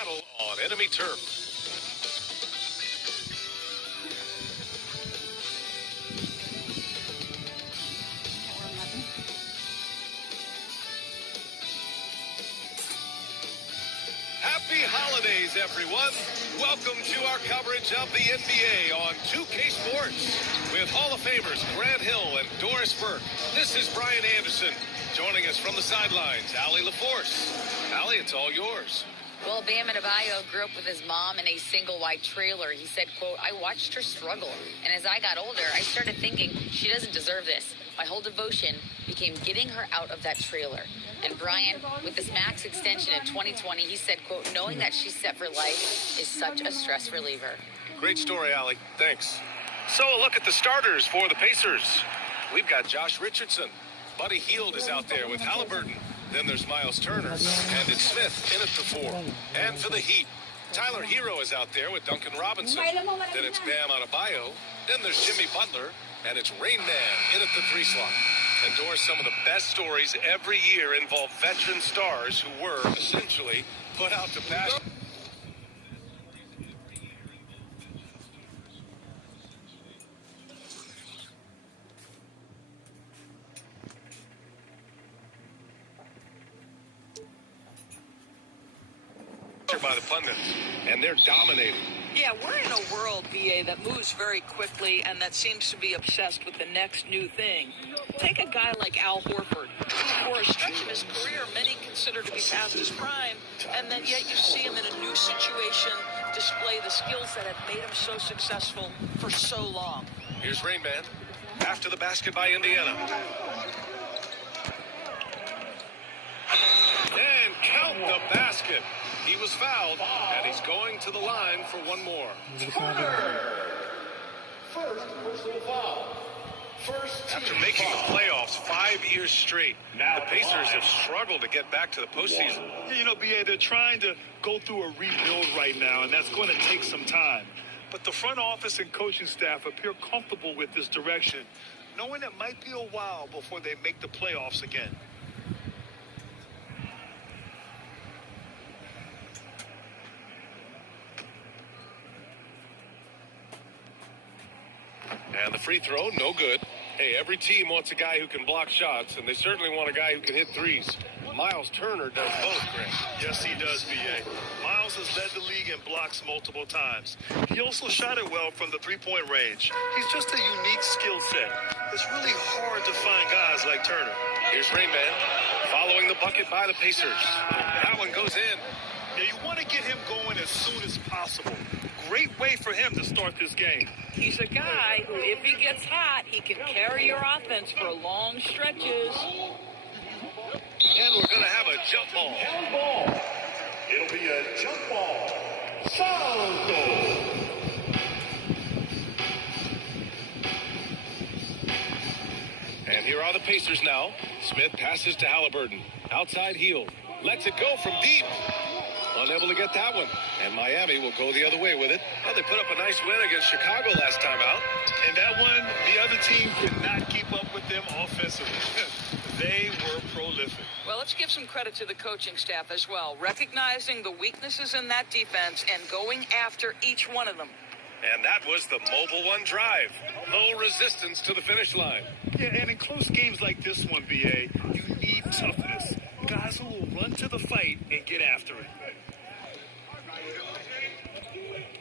battle on enemy turf. Happy holidays, everyone. Welcome to our coverage of the NBA on 2K Sports with Hall of Famers Grant Hill and Doris Burke. This is Brian Anderson. Joining us from the sidelines, Allie LaForce. Allie, it's all yours. Well, Bam Adebayo grew up with his mom in a single wide trailer. He said, quote, "I watched her struggle. And as I got older, I started thinking she doesn't deserve this. My whole devotion became getting her out of that trailer." And Brian, with this max extension in 2020, he said, quote, "Knowing that she's set for life is such a stress reliever." Great story, Allie. Thanks. So a look at the starters for the Pacers. We've got Josh Richardson. Buddy Hield is out there with Halliburton. Then there's Miles Turner. And it's Smith in at the 4. And for the Heat, Tyler Hero is out there with Duncan Robinson. Then it's Bam Adebayo. Then there's Jimmy Butler. And it's Rain Man in at the 3 slot. And Doris, some of the best stories every year involve veteran stars who were essentially put out to pasture. By the pundits, and they're dominating. Yeah, we're in a world, BA, that moves very quickly and that seems to be obsessed with the next new thing. Take a guy like Al Horford, who for a stretch of his career many consider to be past his prime, and then yet you see him in a new situation display the skills that have made him so successful for so long. Here's Rain Man after the basket by Indiana. And count the basket. He was fouled, and he's going to the line for one more. First personal foul. After making the playoffs 5 years straight, the Pacers have struggled to get back to the postseason. You know, BA, they're trying to go through a rebuild right now, and that's going to take some time. But the front office and coaching staff appear comfortable with this direction, knowing it might be a while before they make the playoffs again. And the free throw, no good. Hey, every team wants a guy who can block shots, and they certainly want a guy who can hit threes. Miles Turner does both, Grant. Yes, he does, BA. Miles has led the league in blocks multiple times. He also shot it well from the three-point range. He's just a unique skill set. It's really hard to find guys like Turner. Here's Rain Man following the bucket by the Pacers. That one goes in. Yeah, you want to get him going as soon as possible. Great way for him to start this game. He's a guy who, if he gets hot, he can carry your offense for long stretches. And we're going to have a jump ball. It'll be a jump ball. Foul goal. And here are the Pacers now. Smith passes to Halliburton. Outside Hield. Lets it go from deep. Unable to get that one. And Miami will go the other way with it. Well, they put up a nice win against Chicago last time out. And that one, the other team could not keep up with them offensively. They were prolific. Well, let's give some credit to the coaching staff as well, recognizing the weaknesses in that defense and going after each one of them. And that was the Mobile One drive. No resistance to the finish line. Yeah, and in close games like this one, BA, you need toughness. Guys who will run to the fight and get after it.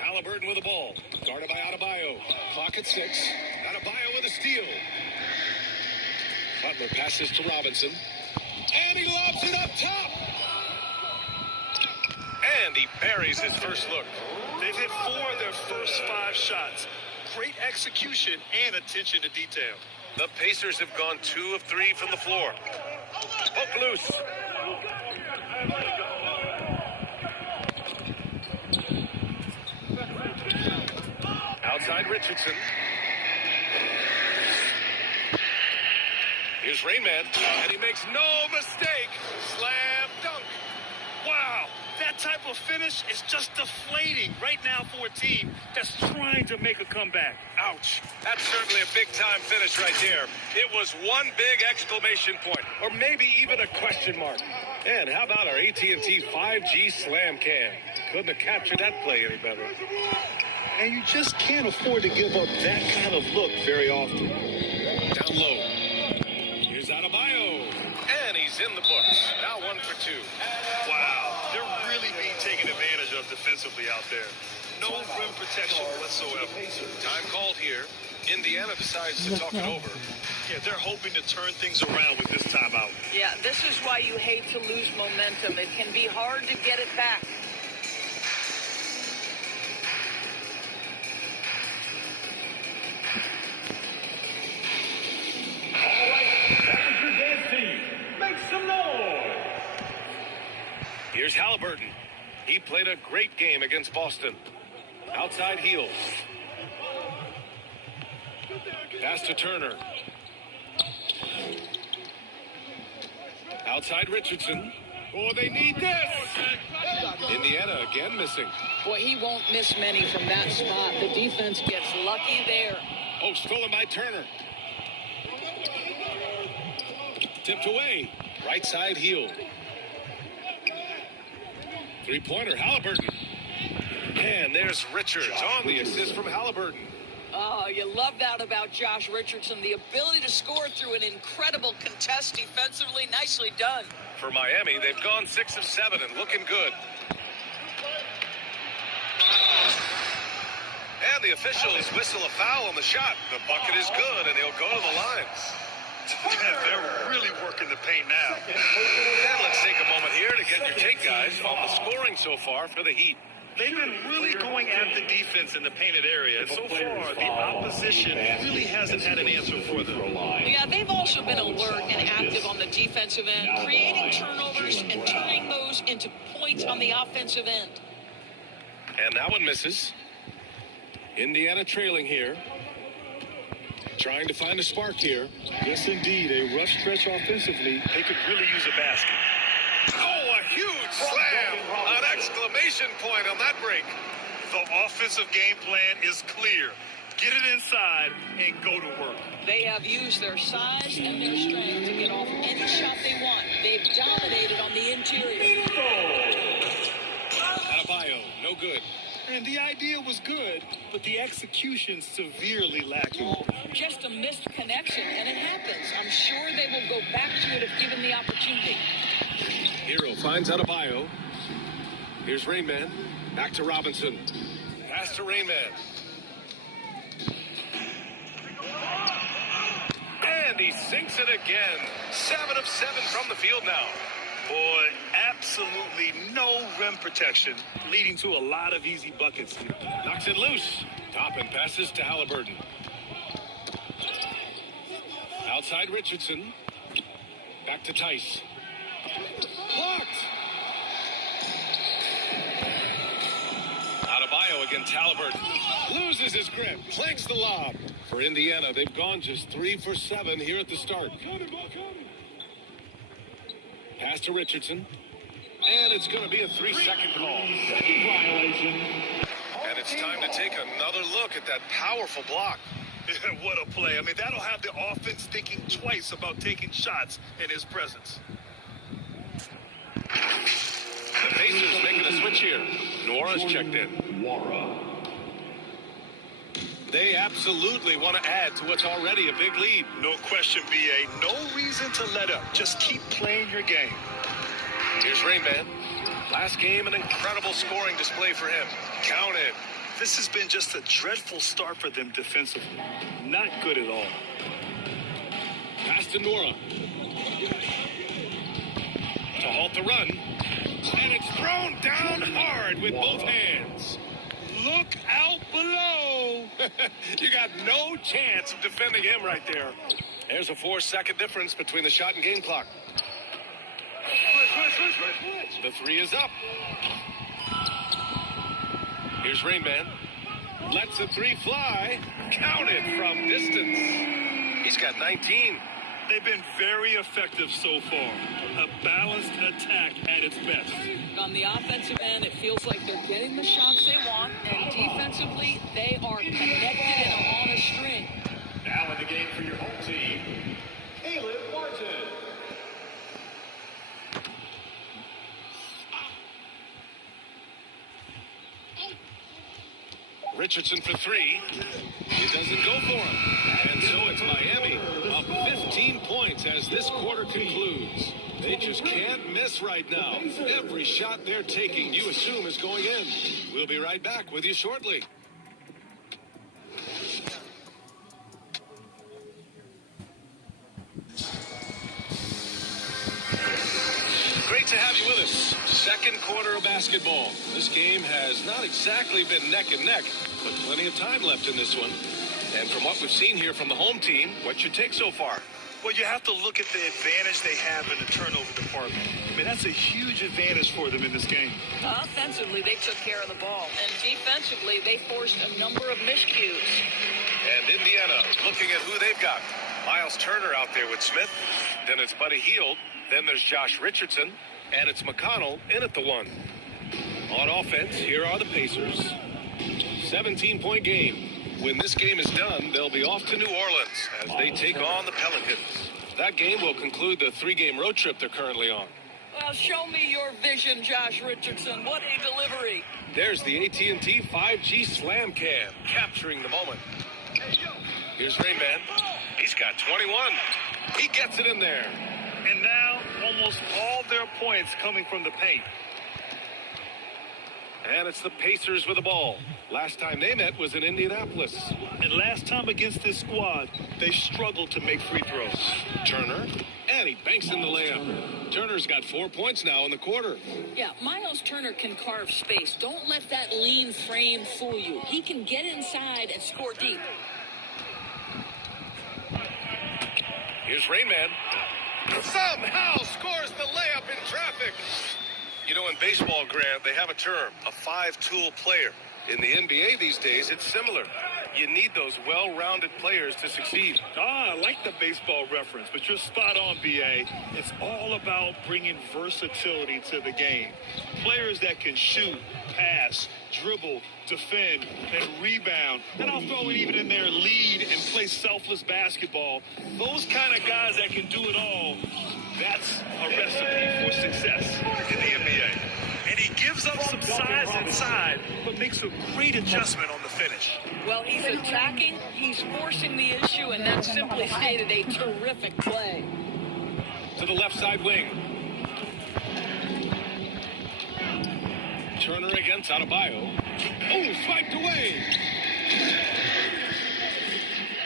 Halliburton with the ball. Guarded by Adebayo. Clock at 6. Adebayo with a steal. Butler passes to Robinson. And he lobs it up top. And he buries his first look. They've hit 4 of their first 5 shots. Great execution and attention to detail. The Pacers have gone 2 of 3 from the floor. Poke loose. Outside Richardson. Here's Rain Man, and he makes no mistake. Slam dunk. Wow, that type type of finish is just deflating right now for a team that's trying to make a comeback. Ouch. That's certainly a big-time finish right there. It was one big exclamation point, or maybe even a question mark. And how about our AT&T 5G Slam Cam? Couldn't have captured that play any better. And you just can't afford to give up that kind of look very often. Down low. Here's Adebayo. And he's in the books. Now 1 for 2. Wow, they're really being taken advantage of defensively out there. No rim protection whatsoever. Time called here. Indiana decides to talk it over. Yeah, they're hoping to turn things around with this timeout. Yeah, this is why you hate to lose momentum. It can be hard to get it back. Make some noise! Here's Halliburton. He played a great game against Boston. Outside Heels. Pass to Turner. Outside Richardson. Oh, they need this! Indiana again missing. Boy, he won't miss many from that spot. The defense gets lucky there. Oh, stolen by Turner. Tipped away. Right side Heel. Three-pointer, Halliburton. And there's Richards on the assist from Halliburton. Oh, you love that about Josh Richardson. The ability to score through an incredible contest defensively. Nicely done. For Miami, they've gone 6 of 7 and looking good. And the officials whistle a foul on the shot. The bucket is good, and he'll go to the lines. They're really working the paint now. And let's take a moment here to get your take, guys, on the scoring so far for the Heat. They've been really going at the defense in the painted area. So far, the opposition really hasn't had an answer for them. Yeah, they've also been alert and active on the defensive end, creating turnovers and turning those into points on the offensive end. And that one misses. Indiana trailing here. Trying to find a spark here. Yes, indeed. A rough stretch offensively. They could really use a basket. Oh, a huge slam! An exclamation point on that break. The offensive game plan is clear. Get it inside and go to work. They have used their size and their strength to get off any shot they want. They've dominated on the interior. Adebayo, no good. And the idea was good, but the execution severely lacking. Just a missed connection, and it happens. I'm sure they will go back to it if given the opportunity. Hero finds Adebayo. Here's Rayman. Back to Robinson. Pass to Rayman. And he sinks it again. 7 of 7 from the field now. Boy, absolutely no rim protection, leading to a lot of easy buckets here. Knocks it loose. Toppin passes to Halliburton. Outside Richardson. Back to Tice. Blocked. Adebayo against Halliburton. Loses his grip. Clanks the lob. For Indiana, they've gone just 3 for 7 here at the start. Pass to Richardson. And it's going to be a 3-second call. And it's time to take another look at that powerful block. What a play. I mean, that'll have the offense thinking twice about taking shots in his presence. The Pacers making a switch here. Nora's checked in. They absolutely want to add to what's already a big lead. No question, B.A. No reason to let up. Just keep playing your game. Here's Rayman. Last game, an incredible scoring display for him. Count it. This has been just a dreadful start for them defensively. Not good at all. Pass to Nora. To halt the run. And it's thrown down hard with both hands. Look out below. You got no chance of defending him right there. There's a 4-second difference between the shot and game clock. The 3 is up. Here's Rainman. Lets the 3 fly. Counted from distance. He's got 19. They've been very effective so far. A balanced attack at its best. On the offensive end, it feels like they're getting the shots they want, and defensively, they are connected and on a string. Now in the game for your home team, Caleb Martin. Richardson for three. It doesn't go for him. And so it's Miami up 15 points as this quarter concludes. They just can't miss right now. Every shot they're taking, you assume, is going in. We'll be right back with you shortly. Great to have you with us. Second quarter of basketball. This game has not exactly been neck and neck, but plenty of time left in this one. And from what we've seen here from the home team, what's your take so far? Well, you have to look at the advantage they have in the turnover department. I mean, that's a huge advantage for them in this game. Offensively, they took care of the ball, and defensively, they forced a number of miscues. And Indiana looking at who they've got. Miles Turner out there with Smith. Then it's Buddy Hield. Then there's Josh Richardson. And it's McConnell in at the one. On offense, here are the Pacers. 17-point game. When this game is done, they'll be off to New Orleans as they take on the Pelicans. That game will conclude the three-game road trip they're currently on. Well, show me your vision, Josh Richardson. What a delivery. There's the AT&T 5G Slam Cam, capturing the moment. Here's Rayman. He's got 21. He gets it in there. And now, almost all their points coming from the paint. And it's the Pacers with the ball. Last time they met was in Indianapolis. And last time against this squad, they struggled to make free throws. Turner, and he banks in the layup. Turner's got 4 points now in the quarter. Yeah, Miles Turner can carve space. Don't let that lean frame fool you. He can get inside and score deep. Here's Rainman. Somehow scores the layup in traffic. You know, in baseball, Grant, they have a term, a five-tool player. In the NBA these days, it's similar. You need those well-rounded players to succeed. I like the baseball reference, but you're spot on, B.A. It's all about bringing versatility to the game. Players that can shoot, pass, dribble, defend, and rebound. And I'll throw it even in there, lead and play selfless basketball. Those kind of guys that can do it all, that's a recipe for success in the NBA. And he gives up some size inside, but makes a great adjustment on the finish. Well, he's attacking, he's forcing the issue, and that's simply stated a terrific play. To the left side wing. Turner against Adebayo. Oh, swiped away.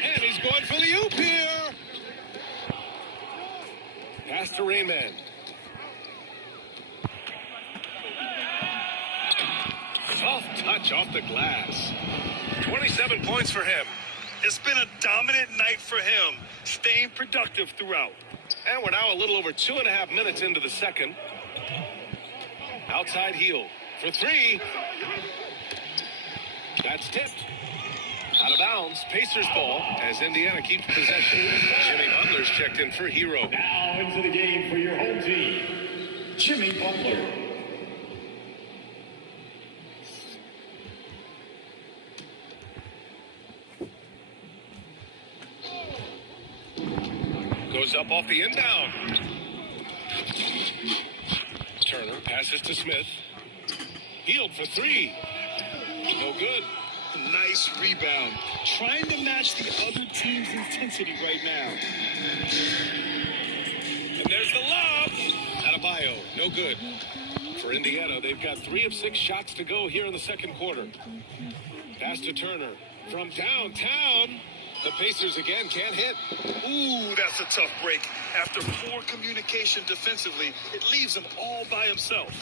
And he's going for the oop here. Pass to Rayman. Soft touch off the glass. 27 points for him. It's been a dominant night for him, staying productive throughout. And we're now a little over 2.5 minutes into the second. Outside heel for three. That's tipped. Out of bounds. Pacers ball as Indiana keeps possession. Jimmy Butler's checked in for Hero. Now into the game for your home team, Jimmy Butler. Goes up off the inbound. Turner passes to Smith. Hield for three. No good. Nice rebound. Trying to match the other team's intensity right now. And there's the lob. Adebayo, no good. For Indiana, they've got 3 of 6 shots to go here in the second quarter. Pass to Turner. From downtown, the Pacers again can't hit. Ooh, that's a tough break. After poor communication defensively, it leaves him all by himself.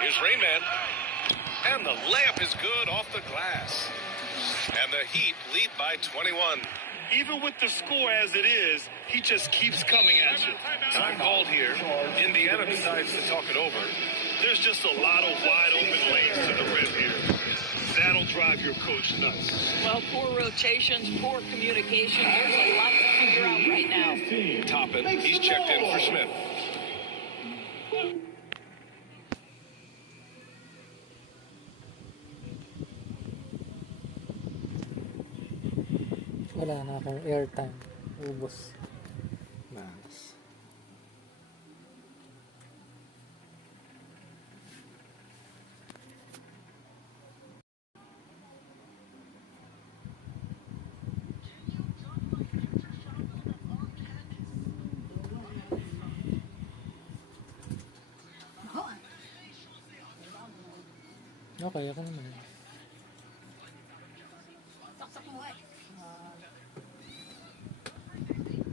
Here's Rayman. And the layup is good off the glass. And the Heat lead by 21. Even with the score as it is, he just keeps coming at you. Time called here. Indiana decides to talk it over. There's just a lot of wide open lanes to the rim here. That'll drive drive your coach nuts. Well, poor rotations, poor communication. There's a lot to figure out right now. Toppin, he's checked in for Smith. Wala na akong airtime. Ubos. Nice. Okay, ako naman.